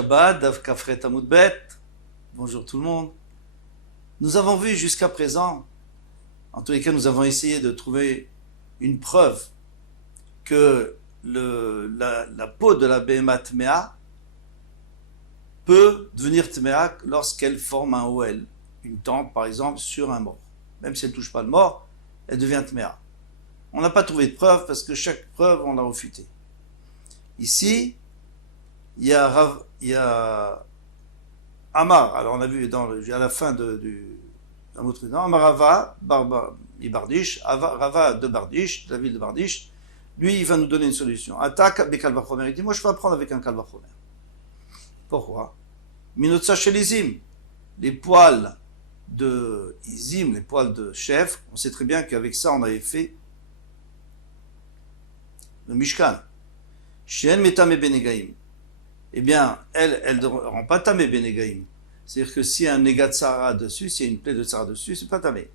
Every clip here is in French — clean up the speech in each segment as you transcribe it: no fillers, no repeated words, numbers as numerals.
Shabbat, Dav Kafret Amud Bet. Bonjour tout le monde. Nous avons vu jusqu'à présent, en tous les cas, nous avons essayé de trouver une preuve que la peau de la Behema Tmea peut devenir Tmea lorsqu'elle forme un OL, une tente par exemple, sur un mort. Même si elle ne touche pas le mort, elle devient Tmea. On n'a pas trouvé de preuve parce que chaque preuve, on l'a refutée. Ici, il y a Amar. Alors on a vu à la fin d'un autre nom, Amarava, Bardish, Rava de Bardish, de la ville de Bardish, lui il va nous donner une solution. Attaque Bekal Vachomer. Il dit, moi je peux apprendre avec un Kal Vachomer. Pourquoi? Minotsa Shelizim, les poils de Izim, les poils de chef, on sait très bien qu'avec ça on avait fait le Mishkan. Shen Metame Benegaim. Eh bien, elle ne rend pas tamé Benegaim. C'est-à-dire que s'il y a un négat de Sahara dessus, s'il y a une plaie de Sahara dessus, c'est pas tamé.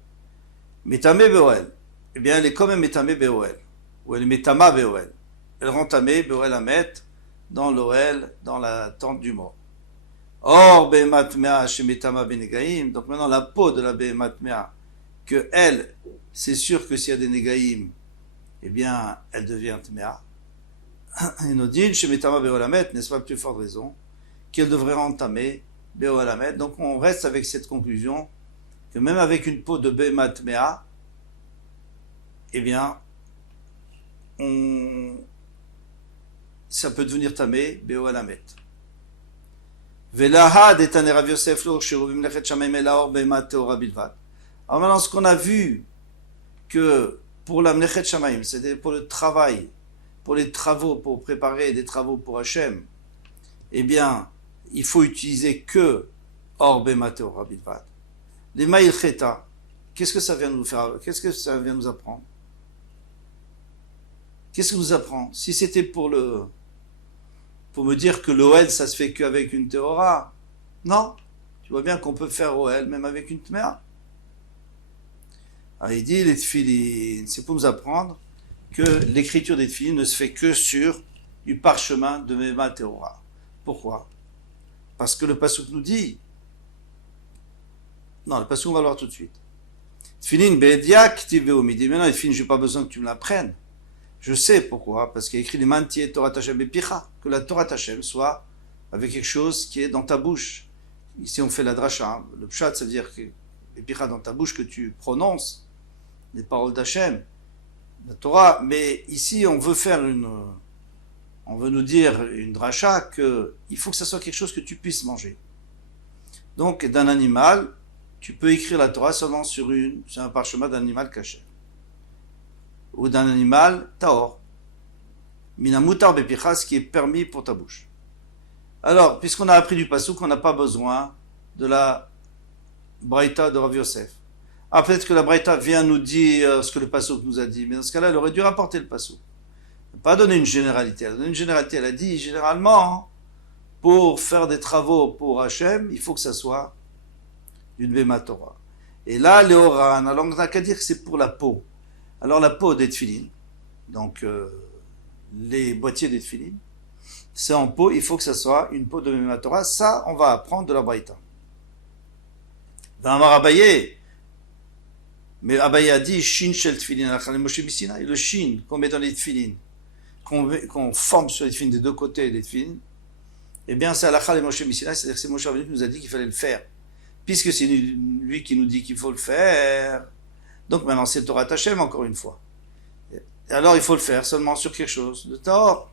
Metame Beoel. Eh bien, elle est comme un Metame Beoel. Ou elle est Metama Beoel. Elle rend tamé Beoel Amet dans l'Oel, dans la tente du mort. Or, Behemat Mea chez Metama Benegaim. Donc maintenant, la peau de la Behemat Mea, que elle, c'est sûr que s'il y a des Negaim, eh bien, elle devient Tmea. Et nous dit, chez Metama Beolamet, n'est-ce pas plus forte raison, qu'elle devrait entamer Beolamet. Donc on reste avec cette conclusion que même avec une peau de Behemat Mea, eh bien, ça peut devenir tamé Beolamet. Velaha detane Rav Yosef lo cheruvim lechet shamay melaor Behemat teora bilvad. Alors maintenant, ce qu'on a vu que pour la mlechet shamayim, c'est-à-dire pour le travail, pour les travaux, pour préparer des travaux pour Hachem, eh bien, il faut utiliser que Or Behemat teora bilvad. Les Ma'il Cheta, qu'est-ce que ça vient nous faire? Qu'est-ce que ça vient nous apprendre? Qu'est-ce que nous apprend? Si c'était pour me dire que l'OL, ça se fait qu'avec une Théora, non. Tu vois bien qu'on peut faire OL même avec une Tmea. Alors il dit, les Tfilin, c'est pour nous apprendre que l'écriture des Tfilin ne se fait que sur du parchemin de Behema Théora. Pourquoi? Parce que le Passouk nous dit, non, le Passouk on va le voir tout de suite. Tfilin be'edia k'tiveu, il dit, mais non, Tfilin, je n'ai pas besoin que tu me l'apprennes. Je sais pourquoi, parce qu'il y a écrit les mantier Torah Hashem bepicha, que la Torah Hashem soit avec quelque chose qui est dans ta bouche. Ici on fait la dracha, le pshat, ça veut dire que bepicha dans ta bouche, que tu prononces les paroles d'Hachem, la Torah, mais ici on veut nous dire une dracha que il faut que ça soit quelque chose que tu puisses manger. Donc d'un animal, tu peux écrire la Torah seulement sur un parchemin d'un animal caché. Ou d'un animal taor. Minamutar bepicha, ce qui est permis pour ta bouche. Alors, puisqu'on a appris du passouk, on n'a pas besoin de la braïta de Rav Yosef. Ah, peut-être que la braïta vient nous dire ce que le passouk nous a dit, mais dans ce cas-là, elle aurait dû rapporter le passouk. Elle n'a pas donné une généralité. Elle a donné une généralité. Elle a dit, généralement, pour faire des travaux pour Hachem, il faut que ça soit d'une Behema Torah. Et là, les Oran, alors on n'a qu'à dire que c'est pour la peau. Alors la peau des tefilin, donc les boîtiers des tefilin, c'est en peau, il faut que ça soit une peau de Behema Torah. Ça, on va apprendre de la Braïta. Dans Amar Abaye, mais Abaye a dit Shin shel tefilin alachal Moshe Missina, et le Shin qu'on met dans les tefilin, qu'on forme sur les tefilin des deux côtés des tefilin, eh bien c'est alachal Moshe Missina, c'est-à-dire que c'est Moshe Rabbeinu qui nous a dit qu'il fallait le faire. Puisque c'est lui qui nous dit qu'il faut le faire, donc maintenant c'est Torah Hashem encore une fois. Et alors il faut le faire seulement sur quelque chose de Tahor.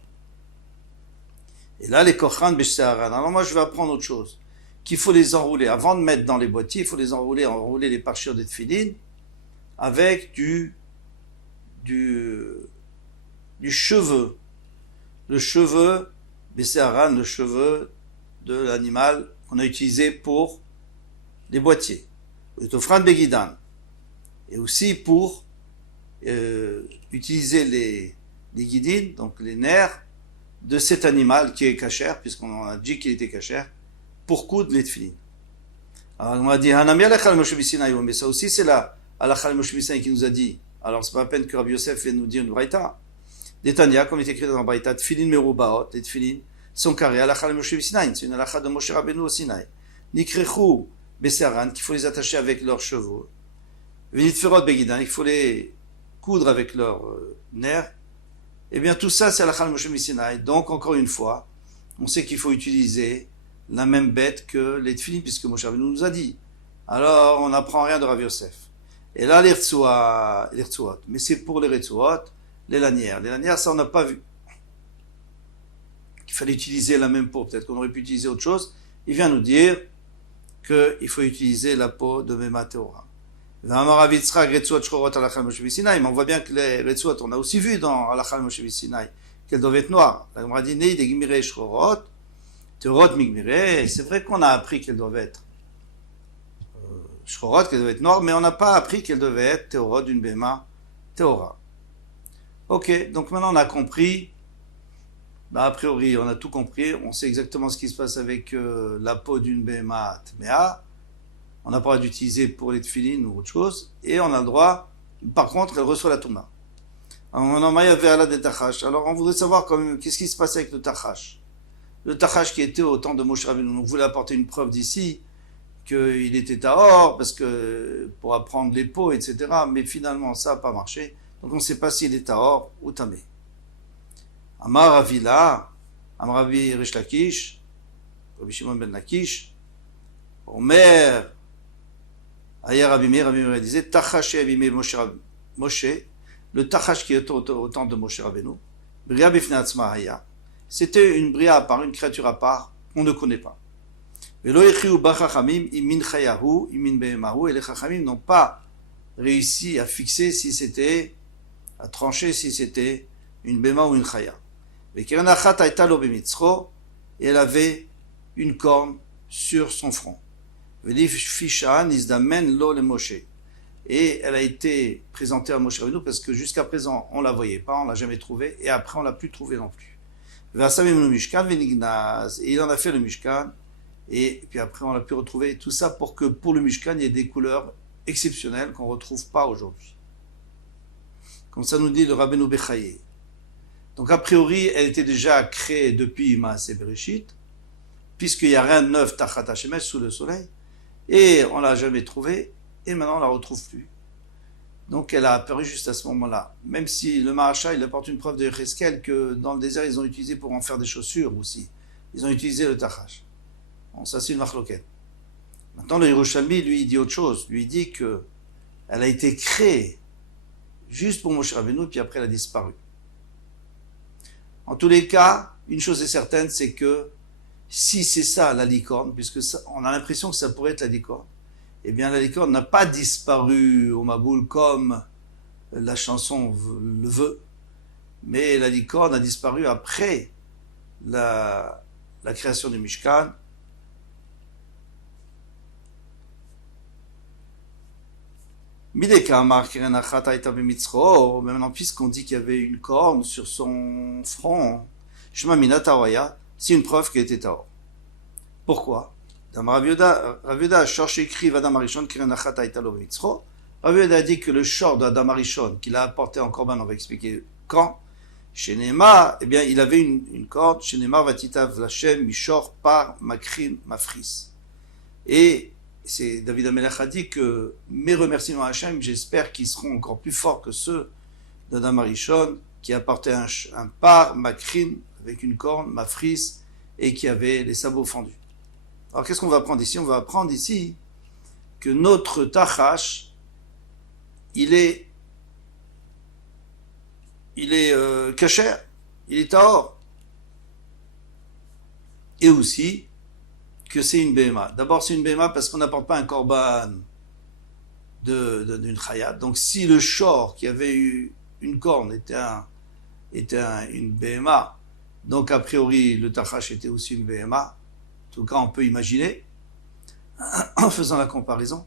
Et là les Kochan B'Shaharan. Alors moi je vais apprendre autre chose. Qu'il faut les enrouler. Avant de mettre dans les boîtiers, il faut les enrouler les parchures des tefilin avec du cheveu. Le cheveu B'Shaharan, le cheveu de l'animal qu'on a utilisé pour les boîtiers. Le Tofran Begidan. Et aussi pour utiliser les guidines, donc les nerfs de cet animal qui est cachère, puisqu'on a dit qu'il était cachère, pour coudre les tefilin. Alors on a dit, Hanami alachal Moshe Missinaï, mais ça aussi c'est là, alachal Moshe Missinaï qui nous a dit, alors c'est pas la peine que Rabbi Yosef vienne nous dire une braïta. Des Tanya, comme il est écrit dans la braïta, tefilin merubaot, les tefilin sont carrés. Halakha le Moshe Sinaï, c'est une halakha de Moshe Rabbeinu au Sinaï. Nikrechu Bessaran, qu'il faut les attacher avec leurs chevaux. Vinitferot Begidan, il faut les coudre avec leurs nerfs. Eh bien, tout ça, c'est halakha le Moshe Sinaï. Donc, encore une fois, on sait qu'il faut utiliser la même bête que les tefillin, puisque Moshe Rabbeinu nous a dit. Alors, on n'apprend rien de Rav Yosef. Et là, les rtsuot. Mais c'est pour les rtsuot, les lanières. Les lanières, ça, on n'a pas vu. Il fallait utiliser la même peau. Peut-être qu'on aurait pu utiliser autre chose. Il vient nous dire qu'il faut utiliser la peau de Mema Teora. Mais on voit bien que les rtsuot, on a aussi vu dans Halakha Moshe Sinaï qu'elles doivent être noires. La Gemara dit, Nei de Gimire Shchorot, Teorot Migmire. C'est vrai qu'on a appris qu'elles doivent être Shchorot, qu'elles devaient être noires, mais on n'a pas appris qu'elles devaient être Teorot d'une Bema Teora. Ok, donc maintenant on a compris, a priori on a tout compris, on sait exactement ce qui se passe avec la peau d'une Bema Tmea, on n'a pas le droit d'utiliser pour les tefillin ou autre chose, et on a le droit, par contre elle reçoit la Touma. Alors on voudrait savoir quand même, qu'est-ce qui se passe avec le Tachash. Le Tachash qui était au temps de Moshe Rabbeinu, on voulait apporter une preuve d'ici, qu'il était tahor, parce que pour apprendre les peaux, etc. Mais finalement, ça n'a pas marché. Donc on ne sait pas s'il est tahor ou tamé. Amar Avila, Amar Rabbi Rish Lakish, Rabbi Shimon ben Lakish, Omer, Aya Rabbi Meir disait, Tachash et Abimé Moshe, le Tachash qui est au temps de Moshe Rabbeinu, Bria Bifnei Atzma Haya, c'était une bria à part, une créature à part, qu'on ne connaît pas. Et les Chachamim n'ont pas réussi à fixer si c'était, à trancher si c'était une Bema ou une Chaya. Et elle avait une corne sur son front. Et elle a été présentée à Moshe Rabbeinu parce que jusqu'à présent on ne la voyait pas, on ne l'a jamais trouvée, et après on ne l'a plus trouvée non plus. Et il en a fait le Mishkan. Et puis après, on a pu retrouver tout ça pour que pour le Mishkan, il y ait des couleurs exceptionnelles qu'on ne retrouve pas aujourd'hui. Comme ça nous dit le Rabbeinu Bechaye. Donc a priori, elle était déjà créée depuis Maaseh Bereshit, puisqu'il n'y a rien de neuf Tachat Hashemesh sous le soleil, et on ne l'a jamais trouvée, et maintenant on ne la retrouve plus. Donc elle a apparu juste à ce moment-là. Même si le Maharsha, il apporte une preuve de Yecheskel que dans le désert, ils ont utilisé pour en faire des chaussures aussi. Ils ont utilisé le Tachash. Bon, ça c'est une marloquette. Maintenant le Yerushalmi, lui, il dit autre chose. Lui, il dit que elle a été créée juste pour Moshe Rabbeinu, puis après elle a disparu. En tous les cas, une chose est certaine, c'est que si c'est ça la licorne, puisque ça, on a l'impression que ça pourrait être la licorne, eh bien la licorne n'a pas disparu au Maboul comme la chanson le veut, mais la licorne a disparu après la création du Mishkan. Maintenant, puisqu'on dit qu'il y avait une corne sur son front, c'est une preuve qu'il était tahor. Pourquoi? Rav Yehuda a dit que le shor d'Adam Arishon, qu'il a apporté en Korban, on va expliquer quand, chez Neymar, eh bien, il avait une corde, chez Neymar, Vatitav Lashem, Mishor, par Makrim, Mafris. Et c'est David Amelech a dit que mes remerciements à Hachem, j'espère qu'ils seront encore plus forts que ceux d'Adam Arishon, qui apportait un par, Makrim, avec une corne, Mafris, et qui avait les sabots fendus. Alors qu'est-ce qu'on va apprendre ici? On va apprendre ici que notre Tachash, il est kasher, il est tahor. Et aussi que c'est une béma. D'abord c'est une béma parce qu'on n'apporte pas un korban d'une chaya. Donc si le shor qui avait eu une corne était une béma, donc a priori le tachash était aussi une béma. En tout cas on peut imaginer en faisant la comparaison.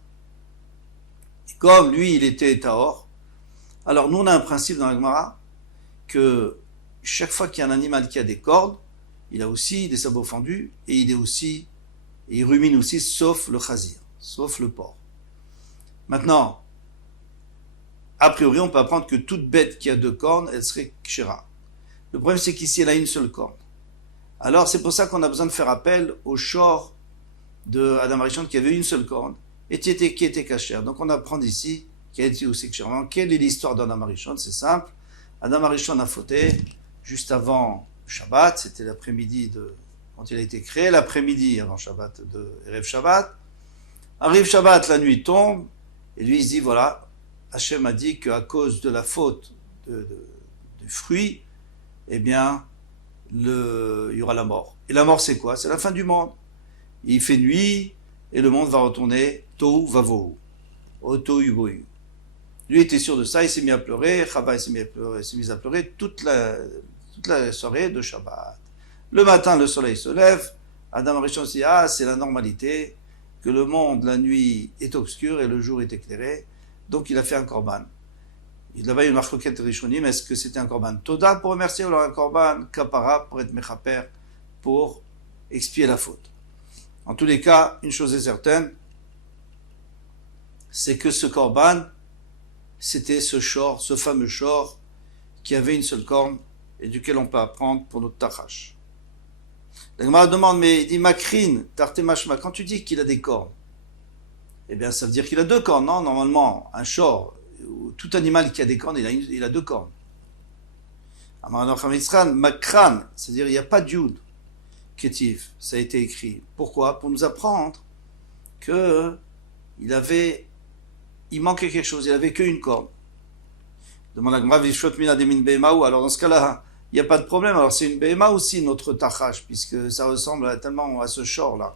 Et comme lui il était tahor, alors nous on a un principe dans la Gemara que chaque fois qu'il y a un animal qui a des cornes, il a aussi des sabots fendus et il rumine aussi, sauf le chazir, sauf le porc. Maintenant, a priori, on peut apprendre que toute bête qui a deux cornes, elle serait kshera. Le problème, c'est qu'ici, elle a une seule corne. Alors c'est pour ça qu'on a besoin de faire appel au shor de Adam Arishon qui avait une seule corne et qui était cachère. Donc on apprend d'ici quelle est l'histoire d'Adam Arishon. C'est simple. Adam Arishon a fauté juste avant Shabbat, c'était l'après-midi quand il a été créé, l'après-midi avant Shabbat de Erev Shabbat. Arrive Shabbat, la nuit tombe, et lui il se dit voilà, Hachem a dit qu'à cause de la faute du fruit, eh bien, il y aura la mort. Et la mort c'est quoi? C'est la fin du monde. Il fait nuit, et le monde va retourner Tohu Vavohu, au Tohu Bohu. Lui était sûr de ça, il s'est mis à pleurer, Chava s'est mis à pleurer toute la soirée de Shabbat. Le matin, le soleil se lève, Adam Arishon se dit ah, c'est la normalité, que le monde, la nuit est obscur et le jour est éclairé, donc il a fait un korban. Là-bas, il y a une marloquette rishonim, est-ce que c'était un korban Toda pour remercier ou alors un korban Kapara pour être mechaper, pour expier la faute. En tous les cas, une chose est certaine, c'est que ce korban, c'était ce fameux shor, qui avait une seule corne et duquel on peut apprendre pour notre tachash. La Gemara demande, mais il dit Makrin, Tartemashma, quand tu dis qu'il a des cornes, eh bien ça veut dire qu'il a deux cornes, non? Normalement, un shor, tout animal qui a des cornes, il a deux cornes. Makran, c'est-à-dire il n'y a pas d'yud, Ketiv, ça a été écrit. Pourquoi? Pour nous apprendre que il manquait quelque chose, il avait qu'une corne. Demande la Gemara, alors dans ce cas-là, il n'y a pas de problème. Alors c'est une BMA aussi, notre tachash, puisque ça ressemble tellement à ce shor-là.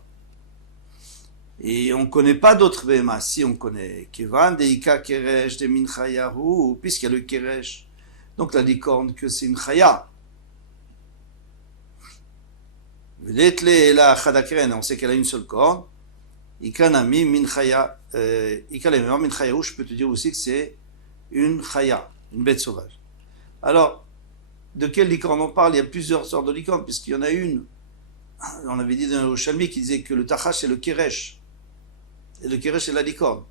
Et on ne connaît pas d'autres BMA. Si, on connaît Kevan, Deika Keresh, de Minchayahu, puisqu'il y a le Keresh. Donc la licorne, que c'est une Chaya. On sait qu'elle a une seule corne. Ikanami Minchaya, Ikalemi Minchayahu, je peux te dire aussi que c'est une Chaya, une bête sauvage. Alors, de quelle licorne on parle? Il y a plusieurs sortes de licornes, puisqu'il y en a une. On avait dit dans le Shalmi qui disait que le tachash c'est le keresh. Et le keresh c'est la licorne.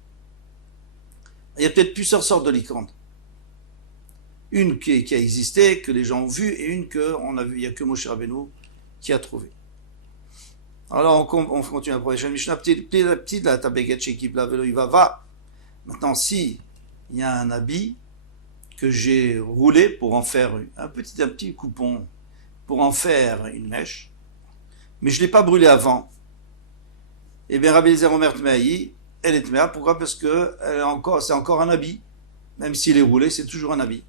Il y a peut-être plusieurs sortes de licornes. Une qui a existé, que les gens ont vue, et une qu'on a vue, il n'y a que Moshe Rabbeinu qui a trouvé. Alors on continue la prochaine Mishnah. Petit la tabeget shekip la velo va. Maintenant, si il y a un habit que j'ai roulé pour en faire un petit coupon, pour en faire une mèche, mais je ne l'ai pas brûlé avant. Eh bien, Rabbi Eliezer Omer Tmeaï, elle est Tmea. Pourquoi? Parce que c'est encore un habit. Même s'il est roulé, c'est toujours un habit.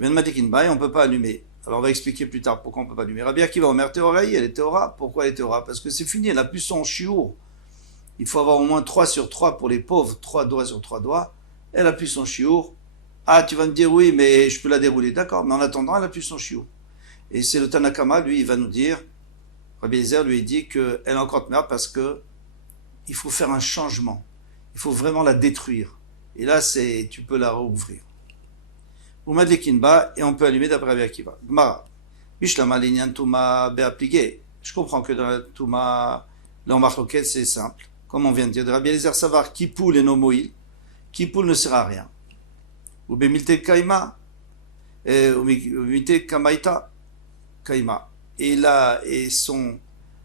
On ne peut pas allumer. Alors, on va expliquer plus tard pourquoi on ne peut pas allumer. Rabbi Akiva Omer Teoraï, elle est Teora. Pourquoi elle est Teora? Parce que c'est fini, elle n'a plus son chiour. Il faut avoir au moins 3 sur 3 pour les pauvres, 3 doigts sur 3 doigts. Elle a plus son chiour. Ah, tu vas me dire, oui, mais je peux la dérouler. D'accord, mais en attendant, elle a plus son chiour. Et c'est le Tanakama, lui, il va nous dire, Rabbi Eliezer lui dit qu'elle est encore Tmea parce que il faut faire un changement. Il faut vraiment la détruire. Et là, tu peux la rouvrir. Ou mettre les kinba et on peut allumer d'après Rabbi Akiva. Gmara. Bishlama linyan touma beapligé. Je comprends que dans la touma, là, en marloquette, c'est simple. Comme on vient de dire, de Rabbi Eliezer Savar, Kipoul et Nomoïl. Kipoul ne sert à rien. Ou bemilte kaima. Ou bemilte kamaita. Kaima. Et là,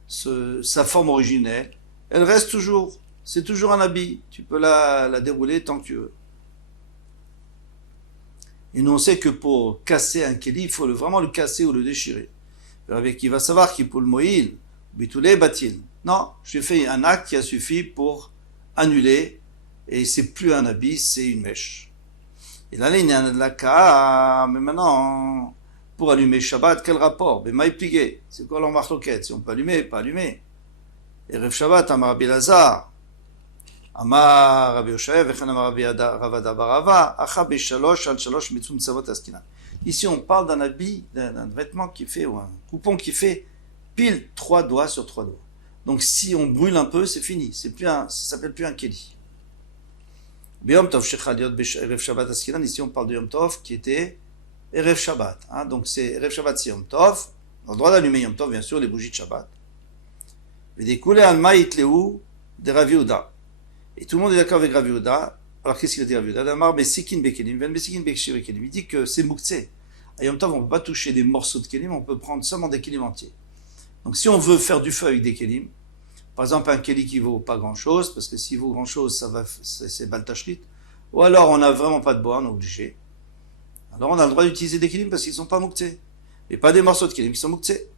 sa forme originelle, elle reste toujours. C'est toujours un habit. Tu peux la dérouler tant que tu veux. Et nous, on sait que pour casser un kéli, il faut vraiment le casser ou le déchirer. Avec qui va savoir qu'il peut le moïl, bitoulé batil. Non, j'ai fait un acte qui a suffi pour annuler, et c'est plus un habit, c'est une mèche. Et là, il y a un laka, mais maintenant, pour allumer Shabbat, quel rapport? Ben, maï pligué. C'est quoi l'embarloquette? Si on peut allumer, pas allumer. Et Rev Shabbat, Amar Rabbi Lazar, Amar Rabbi Yoshaev, Vechan Amar Rabbi Ravada Barava, Acha Beshalosh, Al Shalosh, Mitzum Savot Askina. Ici, on parle d'un habit, d'un vêtement qui fait, ou un coupon qui fait pile 3 doigts sur 3 doigts. Donc, si on brûle un peu, c'est fini. Ça s'appelle plus un kéli. B'Yom Tov Shechaliot Erev Shabbat Askinan. Ici, on parle de Yom Tov qui était Erev Shabbat. Donc, c'est Erev Shabbat, c'est Yom Tov. On a le droit d'allumer Yom Tov, bien sûr, les bougies de Shabbat. V'dekoule al ma'it lehu de Rav Yehuda. Et tout le monde est d'accord avec Rav Yehuda. Alors, qu'est-ce qu'il a dit Rav Yehuda? D'Amar Mesikin Bekelim, Ven Mesikin Bekshir Kelim. Il dit que c'est Mouktsé. À Yom Tov, on ne peut pas toucher des morceaux de Kelim, on peut prendre seulement des Kelim entiers. Donc si on veut faire du feu avec des kelim, par exemple un keli qui vaut pas grand chose, parce que s'il vaut grand chose, c'est baltachrit, ou alors on n'a vraiment pas de bois, on est obligé. Alors on a le droit d'utiliser des kelim parce qu'ils ne sont pas mouktsés. Et pas des morceaux de kelim qui sont mouktsés.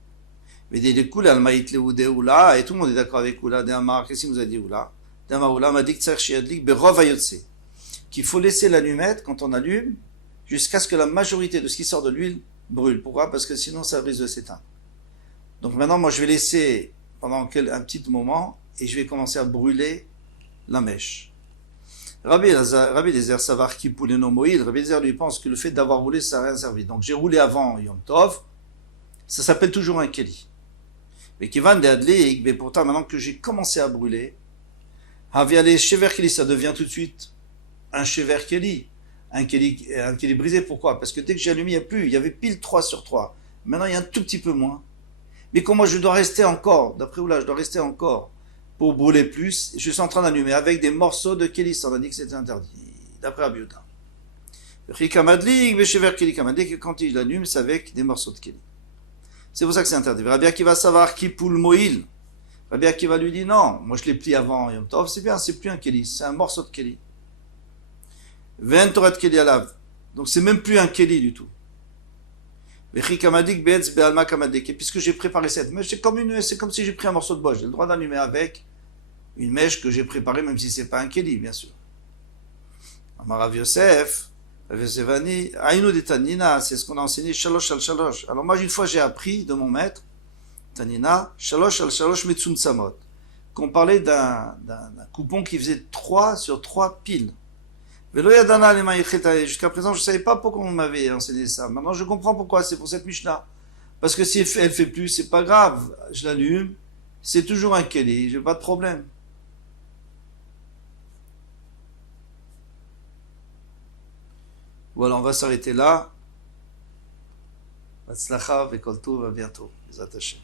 Mais des kouls, al-maït le oula, et tout le monde est d'accord avec oula, des amar, qu'est-ce qu'il nous a dit oula? Des amar oula m'a dit que tsar shiadlik berov ayotse. Qu'il faut laisser l'allumette quand on allume, jusqu'à ce que la majorité de ce qui sort de l'huile brûle. Pourquoi? Parce que sinon ça risque de s'éteindre. Donc maintenant, moi je vais laisser pendant un petit moment, et je vais commencer à brûler la mèche. Rabbi Eliezer Savar qui poulait nos moïles, Rabbi Eliezer lui pense que le fait d'avoir roulé, ça n'a rien servi. Donc j'ai roulé avant Yom Tov, ça s'appelle toujours un keli. Mais qui va de mais pourtant maintenant que j'ai commencé à brûler, Haviale Shever Keli, ça devient tout de suite un Shever Keli. Un keli brisé, pourquoi? Parce que dès que j'ai allumé, il n'y a plus, il y avait pile 3 sur 3. Maintenant il y a un tout petit peu moins. Mais comment je dois rester encore, d'après Oula, je dois rester encore pour brûler plus, je suis en train d'allumer avec des morceaux de kélis, on a dit que c'était interdit, d'après Abiuta. Que quand il allume, c'est avec des morceaux de kélis. C'est pour ça que c'est interdit. Rabbi Akiva savoir qui poule moïl. Rabbi Akiva lui dit non, moi je l'ai plié avant Yom Tov, c'est bien, c'est plus un kélis, c'est un morceau de kélis. Ven Torah de kéli alav. Donc c'est même plus un kéli du tout. Et puisque j'ai préparé cette mèche, c'est comme si j'ai pris un morceau de bois. J'ai le droit d'allumer avec une mèche que j'ai préparée, même si c'est pas un kéli, bien sûr. Amarav Yosef, Yosefani, Aïnou de Tanina, c'est ce qu'on a enseigné, Shalosh al Shalosh. Alors moi, une fois, j'ai appris de mon maître, Tanina, Shalosh al Shalosh Metsun Samot, qu'on parlait d'un coupon qui faisait 3 sur 3 piles. Jusqu'à présent, je ne savais pas pourquoi on m'avait enseigné ça. Maintenant, je comprends pourquoi. C'est pour cette Mishnah. Parce que si elle fait plus, c'est pas grave. Je l'allume. C'est toujours un keli. J'ai pas de problème. Voilà, on va s'arrêter là. Vatzlacha vekol tov, à bientôt. Les attachés.